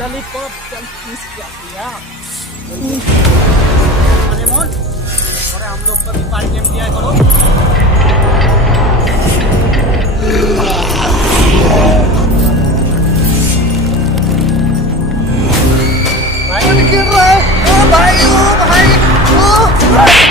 लॉलीपॉप चल किया अरे मोन और हम लोग को भी पार्टी गेम दिया करो भाई गिर रहा है ओ भाई